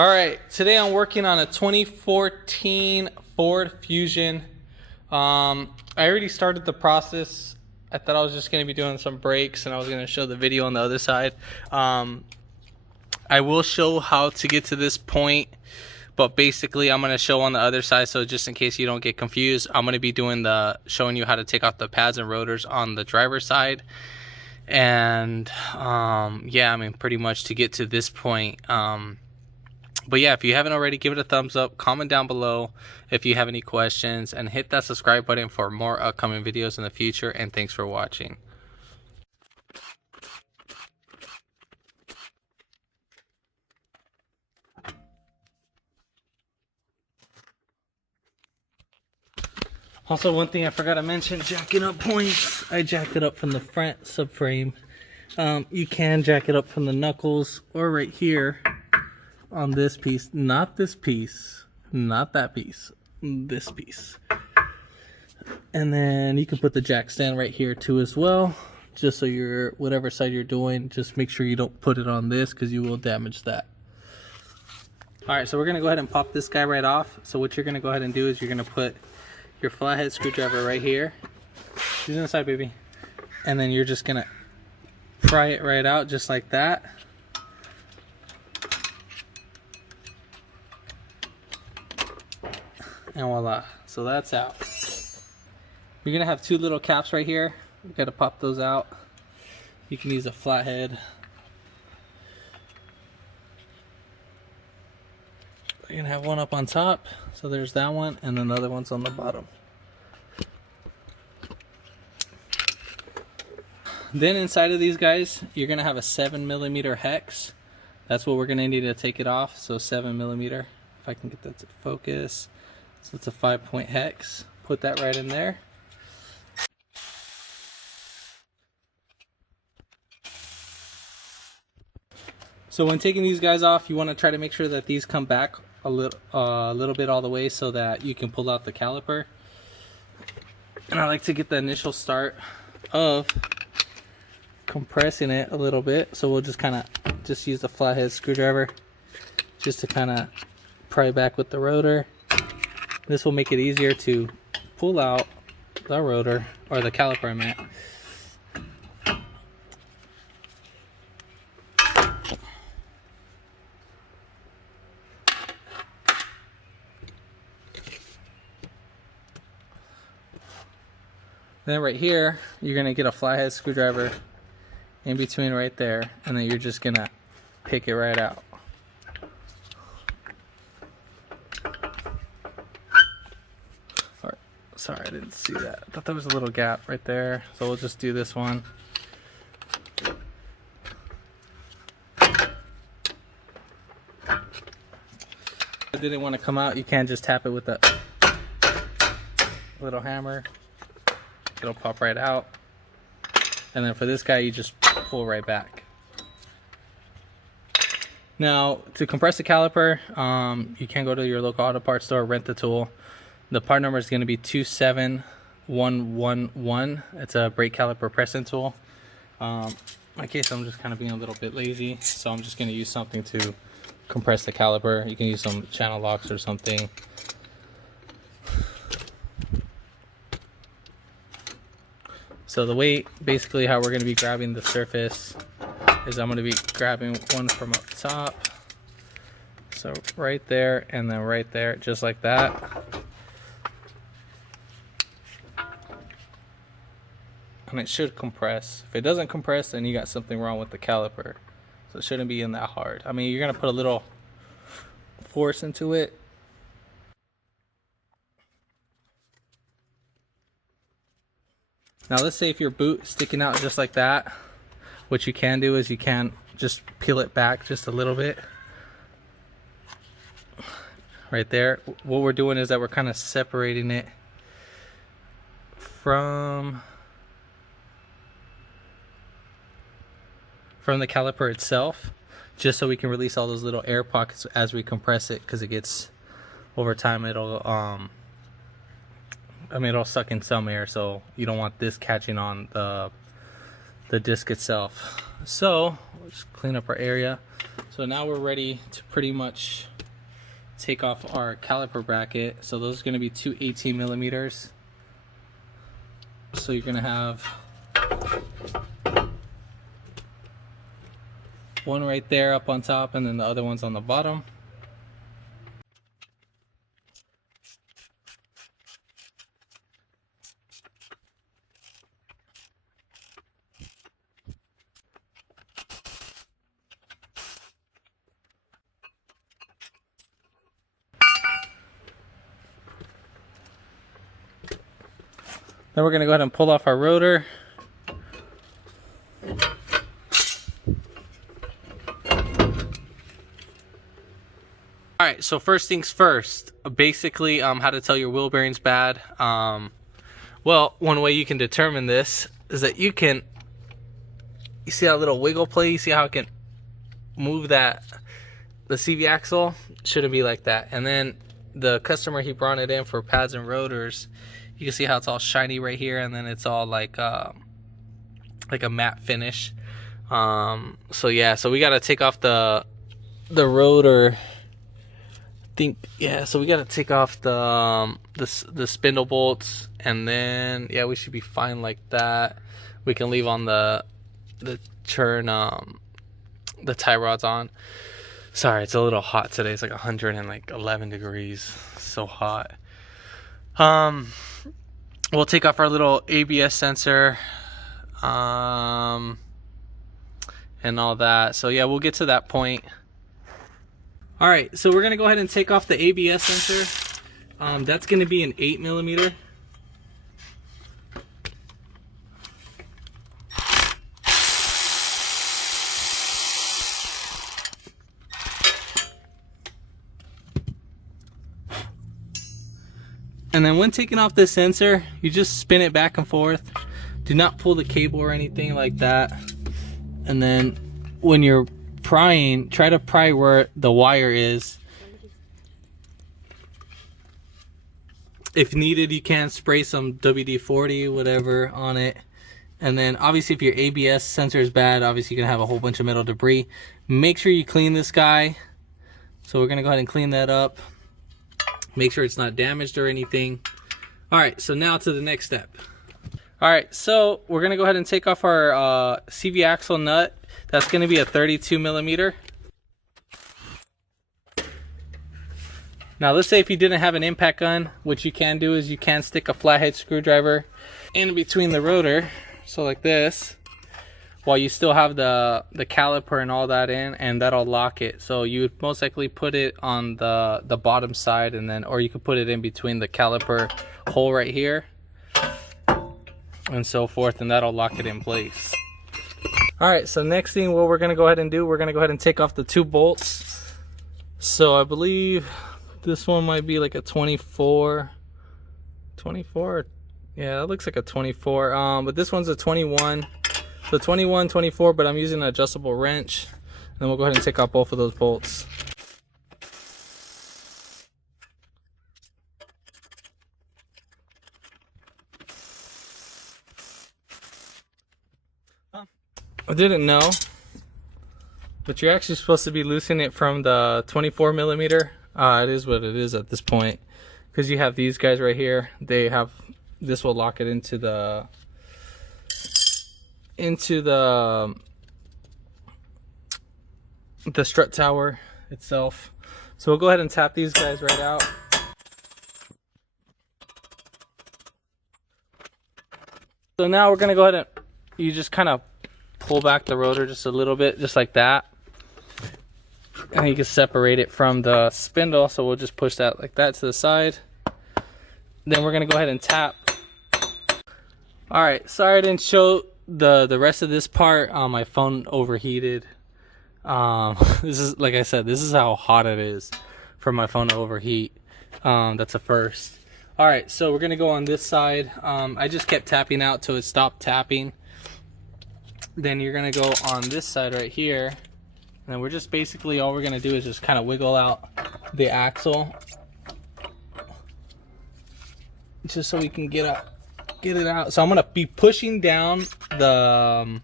All right, today I'm working on a 2014 Ford Fusion. I already started the process. I thought I was just going to be doing some brakes and I was going to show the video on the other side. I will show how to get to this point, but basically I'm going to show on the other side, so just in case you don't get confused, I'm going to be doing showing you how to take off the pads and rotors on the driver's side. And yeah, I mean, pretty much to get to this point. But yeah, if you haven't already, give it a thumbs up, comment down below if you have any questions, and hit that subscribe button for more upcoming videos in the future. And thanks for watching. Also, one thing I forgot to mention, jacking up points. I jacked it up from the front subframe. You can jack it up from the knuckles or right here on this piece. Not this piece, not that piece, this piece. And then you can put the jack stand right here too as well, just so you're, whatever side you're doing, just make sure you don't put it on this because you will damage that. Alright, so we're going to go ahead and pop this guy right off. So what you're going to go ahead and do is you're going to put your flathead screwdriver right here. She's inside, baby. And then you're just going to pry it right out just like that. And voila, so that's out. You're gonna have two little caps right here. You gotta pop those out. You can use a flathead. You're gonna have one up on top, so there's that one, and then the other one's on the bottom. Then inside of these guys, you're gonna have a 7mm hex. That's what we're gonna need to take it off. So 7mm. If I can get that to focus. So it's a 5-point hex. Put that right in there. So when taking these guys off, you want to try to make sure that these come back a little bit all the way so that you can pull out the caliper. And I like to get the initial start of compressing it a little bit. So we'll just use the flathead screwdriver just to kind of pry back with the rotor. This will make it easier to pull out the rotor, or the caliper I meant. Then right here, you're going to get a flathead screwdriver in between right there, and then you're just going to pick it right out. Sorry, I didn't see that. I thought there was a little gap right there. So we'll just do this one. If it didn't want to come out, you can just tap it with a little hammer. It'll pop right out. And then for this guy, you just pull right back. Now, to compress the caliper, you can go to your local auto parts store, rent the tool. The part number is going to be 27111. It's a brake caliper pressing tool. In my case, I'm just kind of being a little bit lazy, so I'm just going to use something to compress the caliper. You can use some channel locks or something. So the way, basically how we're going to be grabbing the surface is I'm going to be grabbing one from up top. So right there and then right there, just like that. And it should compress. If it doesn't compress, then you got something wrong with the caliper. So it shouldn't be in that hard. I mean, you're going to put a little force into it. Now let's say if your boot is sticking out just like that, what you can do is you can just peel it back just a little bit. Right there. What we're doing is that we're kind of separating it from the caliper itself, just so we can release all those little air pockets as we compress it, because it gets, over time, it'll it'll suck in some air, so you don't want this catching on the the disc itself. So let's clean up our area. So now we're ready to pretty much take off our caliper bracket. So those are going to be two 18 millimeters. So you're going to have one right there up on top, and then the other one's on the bottom. Then we're going to go ahead and pull off our rotor. Alright, so first things first, basically how to tell your wheel bearing's bad. Well, one way you can determine this is that you see that little wiggle play? You see how it can move that, the CV axle? Shouldn't be like that. And then the customer, he brought it in for pads and rotors. You can see how it's all shiny right here, and then it's all like a matte finish. So yeah, so we gotta take off the rotor. So we gotta take off the spindle bolts, and then yeah, we should be fine like that. We can leave on the churn the tie rods on. Sorry, it's a little hot today. It's like 111 degrees. So hot. We'll take off our little ABS sensor, and all that. So yeah, we'll get to that point. All right, so we're gonna go ahead and take off the ABS sensor. That's gonna be an 8 millimeter. And then when taking off this sensor, you just spin it back and forth. Do not pull the cable or anything like that. And then when you're prying, try to pry where the wire is. If needed, you can spray some WD-40, whatever, on it. And then obviously if your ABS sensor is bad, obviously you can have a whole bunch of metal debris. Make sure you clean this guy. So we're gonna go ahead and clean that up. Make sure it's not damaged or anything. All right, so now to the next step. All right, so we're gonna go ahead and take off our CV axle nut. That's gonna be a 32 millimeter. Now let's say if you didn't have an impact gun, what you can do is you can stick a flathead screwdriver in between the rotor, so like this, while you still have the caliper and all that in, and that'll lock it. So you would most likely put it on the bottom side, and then, or you could put it in between the caliper hole right here and so forth, and that'll lock it in place. All right, so next thing, what we're gonna go ahead and do, we're gonna go ahead and take off the two bolts. So I believe this one might be like a 24, yeah, it looks like a 24, but this one's a 21. So 21, 24, but I'm using an adjustable wrench. And then we'll go ahead and take out both of those bolts. I didn't know, but you're actually supposed to be loosening it from the 24 millimeter. It is what it is at this point, because you have these guys right here. This will lock it into the strut tower itself. So we'll go ahead and tap these guys right out. So now we're gonna go ahead and you just kind of pull back the rotor just a little bit, just like that, and you can separate it from the spindle. So we'll just push that like that to the side. Then we're gonna go ahead and tap. All right, sorry I didn't show the rest of this part. My phone overheated. This is, like I said, this is how hot it is for my phone to overheat. That's a first. All right, so we're gonna go on this side. I just kept tapping out till it stopped tapping. Then you're gonna go on this side right here, and then we're just basically, all we're gonna do is just kind of wiggle out the axle, just so we can get it out. So I'm gonna be pushing down the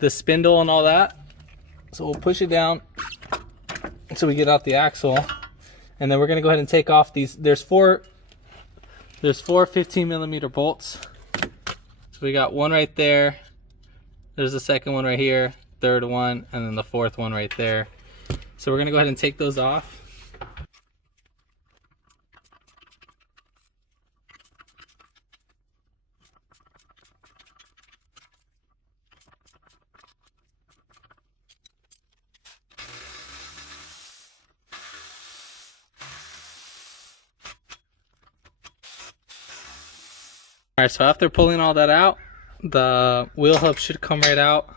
the spindle and all that. So we'll push it down until we get out the axle, and then we're gonna go ahead and take off these. There's four 15mm bolts. So we got one right there. There's the second one right here, third one, and then the fourth one right there. So we're gonna go ahead and take those off. Alright, so after pulling all that out, the wheel hub should come right out,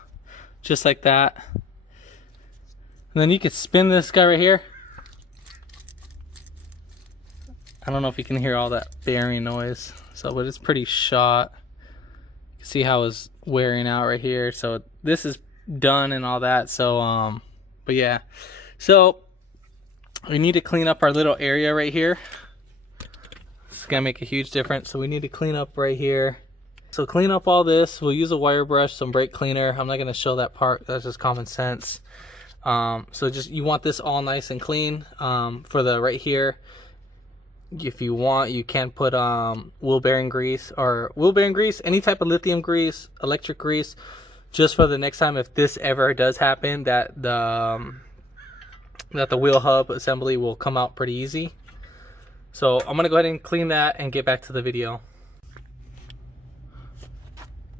just like that. And then you can spin this guy right here. I don't know if you can hear all that bearing noise, but it's pretty shot. You can see how it's wearing out right here. So this is done and all that. So, but yeah. So we need to clean up our little area right here. It's gonna make a huge difference. So we need to clean up right here. So clean up all this. We'll use a wire brush, some brake cleaner. I'm not gonna show that part. That's just common sense. So just, you want this all nice and clean. For the right here, if you want, you can put wheel bearing grease, any type of lithium grease, electric grease, just for the next time if this ever does happen, that the wheel hub assembly will come out pretty easy. So I'm gonna go ahead and clean that and get back to the video.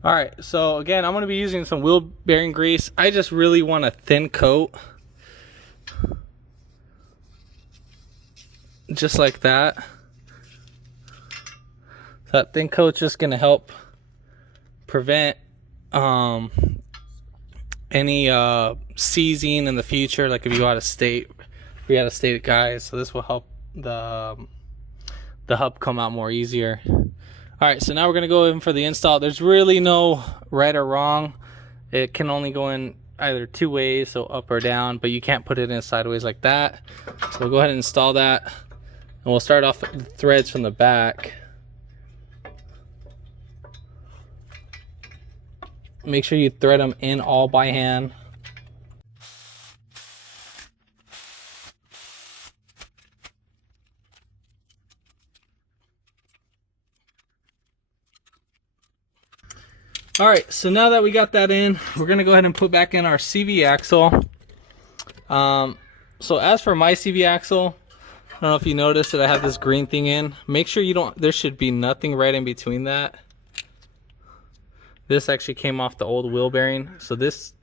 Alright, so again, I'm gonna be using some wheel bearing grease. I just really want a thin coat. Just like that. So that thin coat's just gonna help prevent any seizing in the future, like if you go out of state, guys. So this will help the hub come out more easier. Alright, so now we're gonna go in for the install. There's really no right or wrong. It can only go in either two ways, so up or down, but you can't put it in sideways like that. So we'll go ahead and install that, and we'll start off with the threads from the back. Make sure you thread them in all by hand. Alright, so now that we got that in, we're going to go ahead and put back in our CV axle. So as for my CV axle, I don't know if you noticed that I have this green thing in. Make sure there should be nothing right in between that. This actually came off the old wheel bearing, so this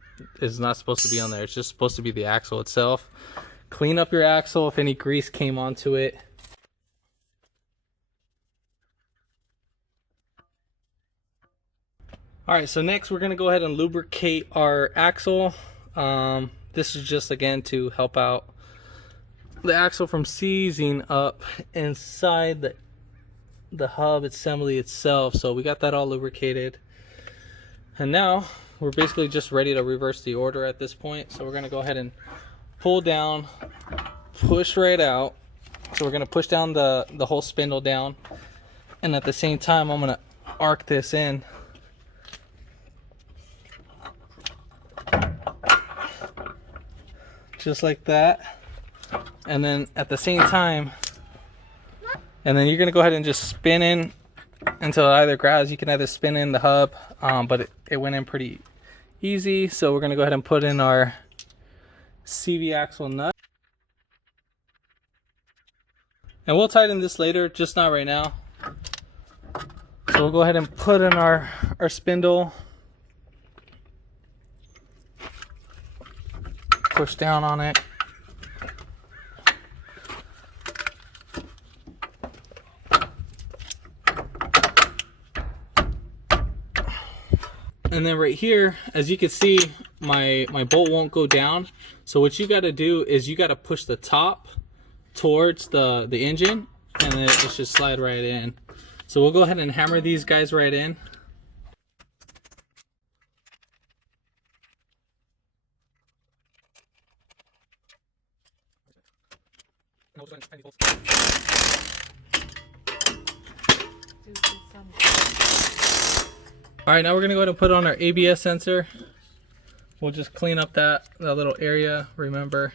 is not supposed to be on there. It's just supposed to be the axle itself. Clean up your axle if any grease came onto it. Alright, so next we're going to go ahead and lubricate our axle. This is just, again, to help out the axle from seizing up inside the hub assembly itself. So we got that all lubricated. And now we're basically just ready to reverse the order at this point. So we're going to go ahead and pull down, push right out. So we're going to push down the whole spindle down. And at the same time, I'm going to arc this in. Just like that. And then at the same time, and then you're going to go ahead and just spin in until it either grabs. You can either spin in the hub, but it went in pretty easy. So we're going to go ahead and put in our CV axle nut. And we'll tighten this later, just not right now. So we'll go ahead and put in our spindle. Push down on it. And then right here, as you can see, my bolt won't go down. So what you got to do is you got to push the top towards the engine, and then it should slide right in. So we'll go ahead and hammer these guys right in. Alright, now we're going to go ahead and put on our ABS sensor. We'll just clean up that little area, remember.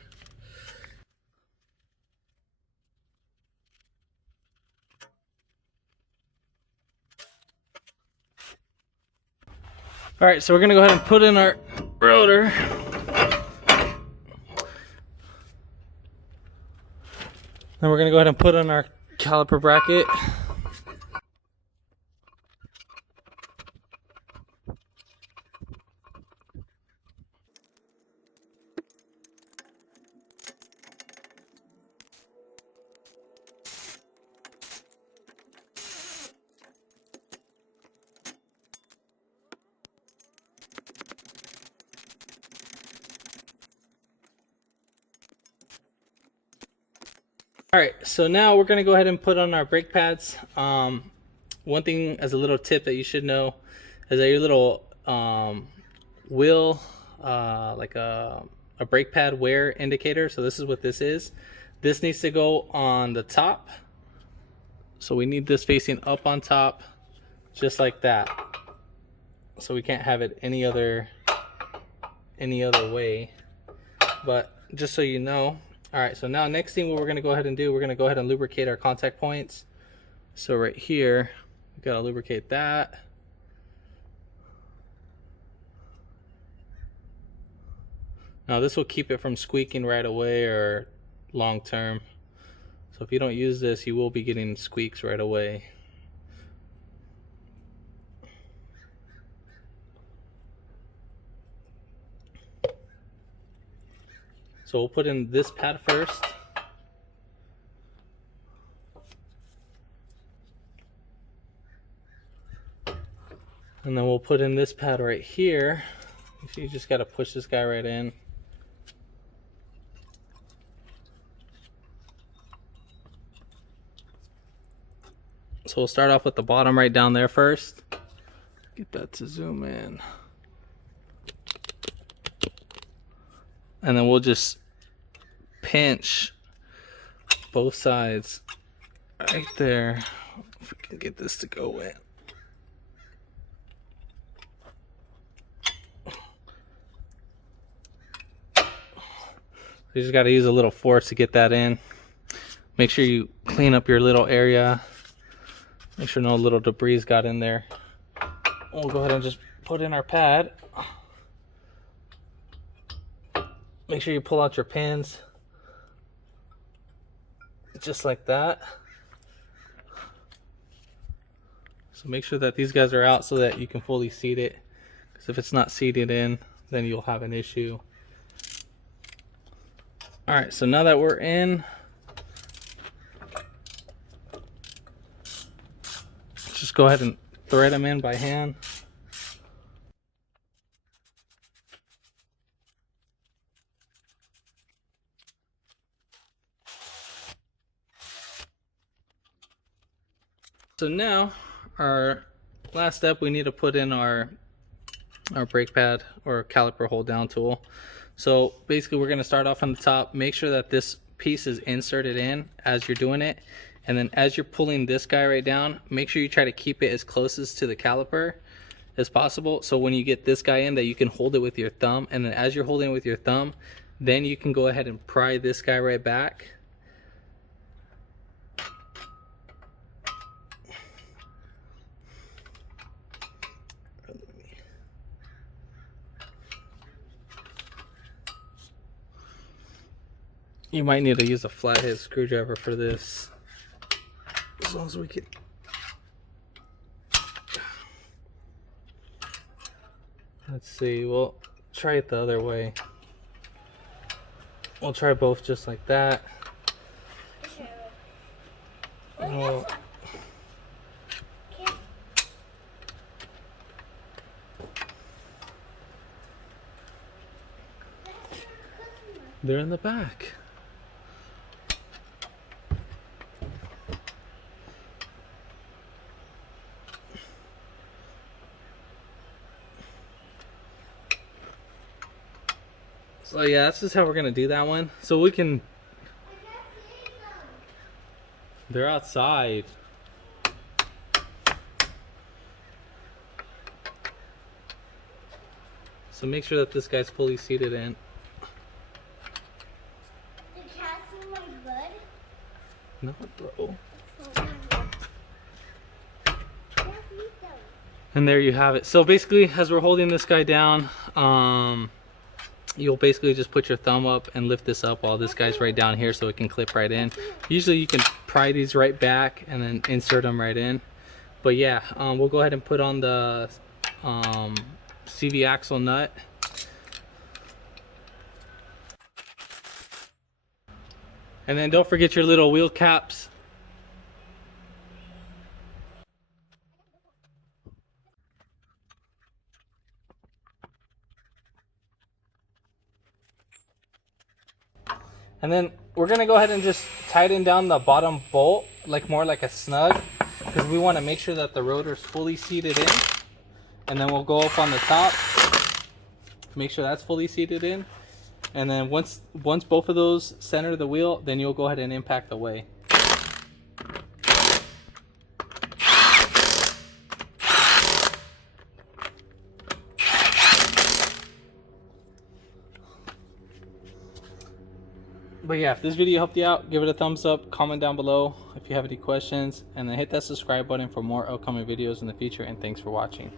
All right, so we're gonna go ahead and put in our rotor. Then we're gonna go ahead and put in our caliper bracket. All right, so now we're gonna go ahead and put on our brake pads. One thing as a little tip that you should know is that your little wheel, like a brake pad wear indicator. So this is what this is. This needs to go on the top. So we need this facing up on top, just like that. So we can't have it any other way. But just so you know. All right, so now next thing what we're gonna go ahead and do, we're gonna go ahead and lubricate our contact points. So right here, we gotta lubricate that. Now this will keep it from squeaking right away or long term. So if you don't use this, you will be getting squeaks right away. So we'll put in this pad first. And then we'll put in this pad right here. So you just got to push this guy right in. So we'll start off with the bottom right down there first. Get that to zoom in. And then we'll just pinch both sides right there. If we can get this to go in. You just got to use a little force to get that in. Make sure you clean up your little area. Make sure no little debris got in there. We'll go ahead and just put in our pad. Make sure you pull out your pins. Just like that. So make sure that these guys are out so that you can fully seat it. Because if it's not seated in, then you'll have an issue. Alright, so now that we're in, just go ahead and thread them in by hand. So now, our last step, we need to put in our brake pad or caliper hold down tool. So basically we're going to start off on the top. Make sure that this piece is inserted in as you're doing it. And then as you're pulling this guy right down, make sure you try to keep it as close as to the caliper as possible. So when you get this guy in, that you can hold it with your thumb. And then as you're holding it with your thumb, then you can go ahead and pry this guy right back. You might need to use a flathead screwdriver for this. As long as we can. Let's see, we'll try it the other way. We'll try both just like that. We'll... They're in the back. So yeah, that's just how we're gonna do that one. So we can. They're outside. So make sure that this guy's fully seated in. The cat's in my bud? No, bro. And there you have it. So basically, as we're holding this guy down, you'll basically just put your thumb up and lift this up while this guy's right down here so it can clip right in. Usually you can pry these right back and then insert them right in. But yeah, we'll go ahead and put on the CV axle nut. And then don't forget your little wheel caps. And then we're gonna go ahead and just tighten down the bottom bolt, like more like a snug, because we want to make sure that the rotor's fully seated in. And then we'll go up on the top, make sure that's fully seated in. And then once both of those center the wheel, then you'll go ahead and impact the way. But yeah, if this video helped you out, give it a thumbs up, comment down below if you have any questions, and then hit that subscribe button for more upcoming videos in the future, and thanks for watching.